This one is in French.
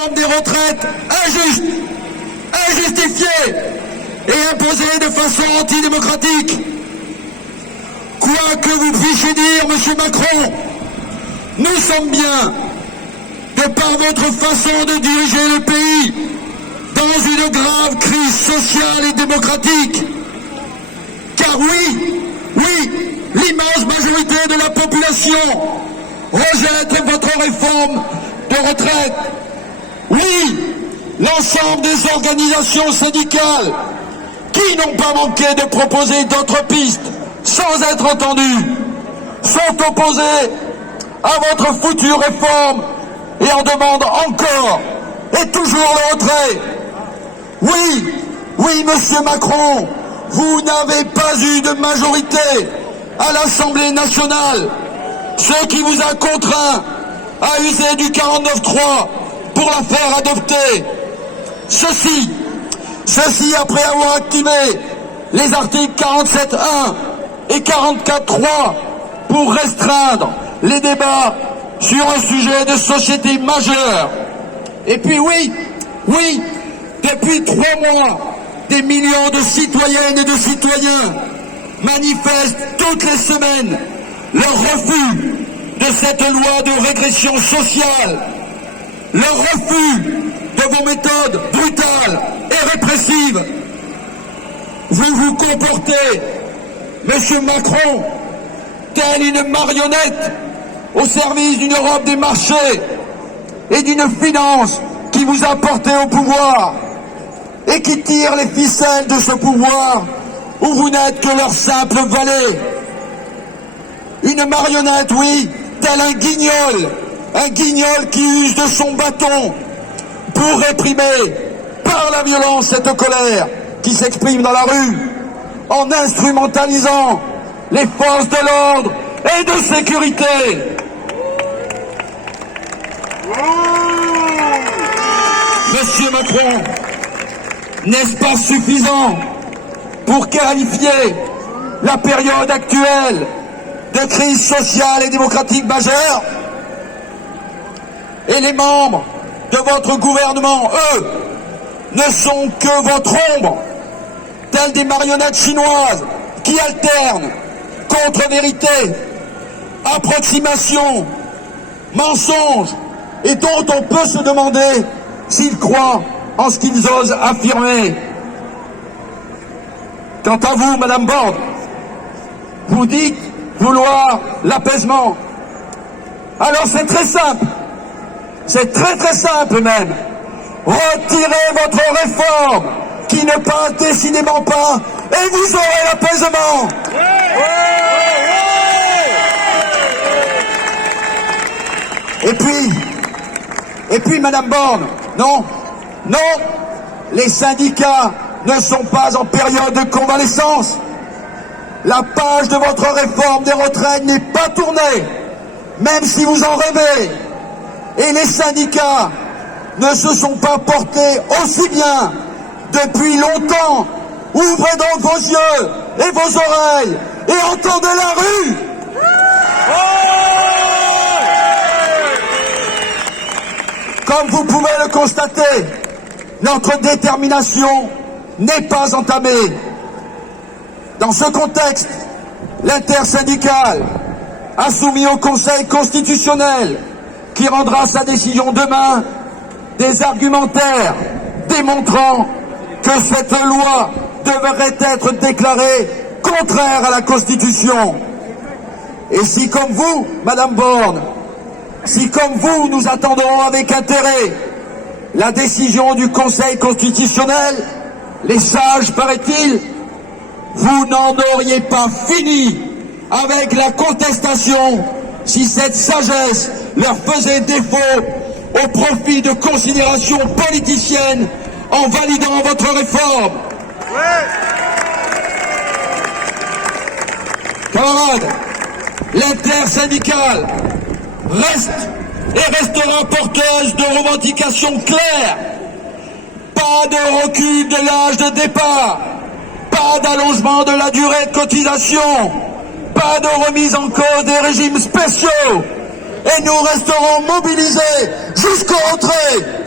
Des retraites injustes, injustifiées et imposées de façon antidémocratique. Quoi que vous puissiez dire, M. Macron, nous sommes bien, de par votre façon de diriger le pays, dans une grave crise sociale et démocratique. Car oui, l'immense majorité de la population rejette votre réforme de retraite. Oui, l'ensemble des organisations syndicales qui n'ont pas manqué de proposer d'autres pistes sans être entendues sont opposées à votre foutue réforme et en demandent encore et toujours le retrait. Oui, monsieur Macron, vous n'avez pas eu de majorité à l'Assemblée nationale, ce qui vous a contraint à user du 49.3 pour la faire adopter. Ceci après avoir activé les articles 47.1 et 44.3 pour restreindre les débats sur un sujet de société majeur. Et puis oui, depuis 3 mois, des millions de citoyennes et de citoyens manifestent toutes les semaines leur refus de cette loi de régression sociale, leur refus de vos méthodes brutales et répressives. Vous vous comportez, Monsieur Macron, telle une marionnette au service d'une Europe des marchés et d'une finance qui vous a porté au pouvoir et qui tire les ficelles de ce pouvoir où vous n'êtes que leur simple valet. Une marionnette, oui, tel un guignol qui use de son bâton pour réprimer par la violence cette colère qui s'exprime dans la rue en instrumentalisant les forces de l'ordre et de sécurité. Monsieur Macron, n'est-ce pas suffisant pour qualifier la période actuelle de crise sociale et démocratique majeure? Et les membres de votre gouvernement, eux, ne sont que votre ombre, telles des marionnettes chinoises qui alternent contre-vérité, approximation, mensonge, et dont on peut se demander s'ils croient en ce qu'ils osent affirmer. Quant à vous, Madame Borne, vous dites vouloir l'apaisement. Alors c'est très simple, c'est très simple même. Retirez votre réforme qui ne passe décidément pas et vous aurez l'apaisement. Et puis, Madame Borne, non, les syndicats ne sont pas en période de convalescence. La page de votre réforme des retraites n'est pas tournée, même si vous en rêvez. Et les syndicats ne se sont pas portés aussi bien depuis longtemps. Ouvrez donc vos yeux et vos oreilles et entendez la rue. Comme vous pouvez le constater, notre détermination n'est pas entamée. Dans ce contexte, l'intersyndicale a soumis au Conseil constitutionnel, qui rendra sa décision demain, des argumentaires démontrant que cette loi devrait être déclarée contraire à la Constitution. Et si, comme vous, Madame Borne, si, comme vous, nous attendons avec intérêt la décision du Conseil constitutionnel, les sages, paraît-il, vous n'en auriez pas fini avec la contestation si cette sagesse leur faisait défaut au profit de considérations politiciennes en validant votre réforme. Camarades, l'intersyndicale reste et restera porteuse de revendications claires. Pas de recul de l'âge de départ, pas d'allongement de la durée de cotisation, pas de remise en cause des régimes spéciaux. Et nous resterons mobilisés jusqu'au retrait.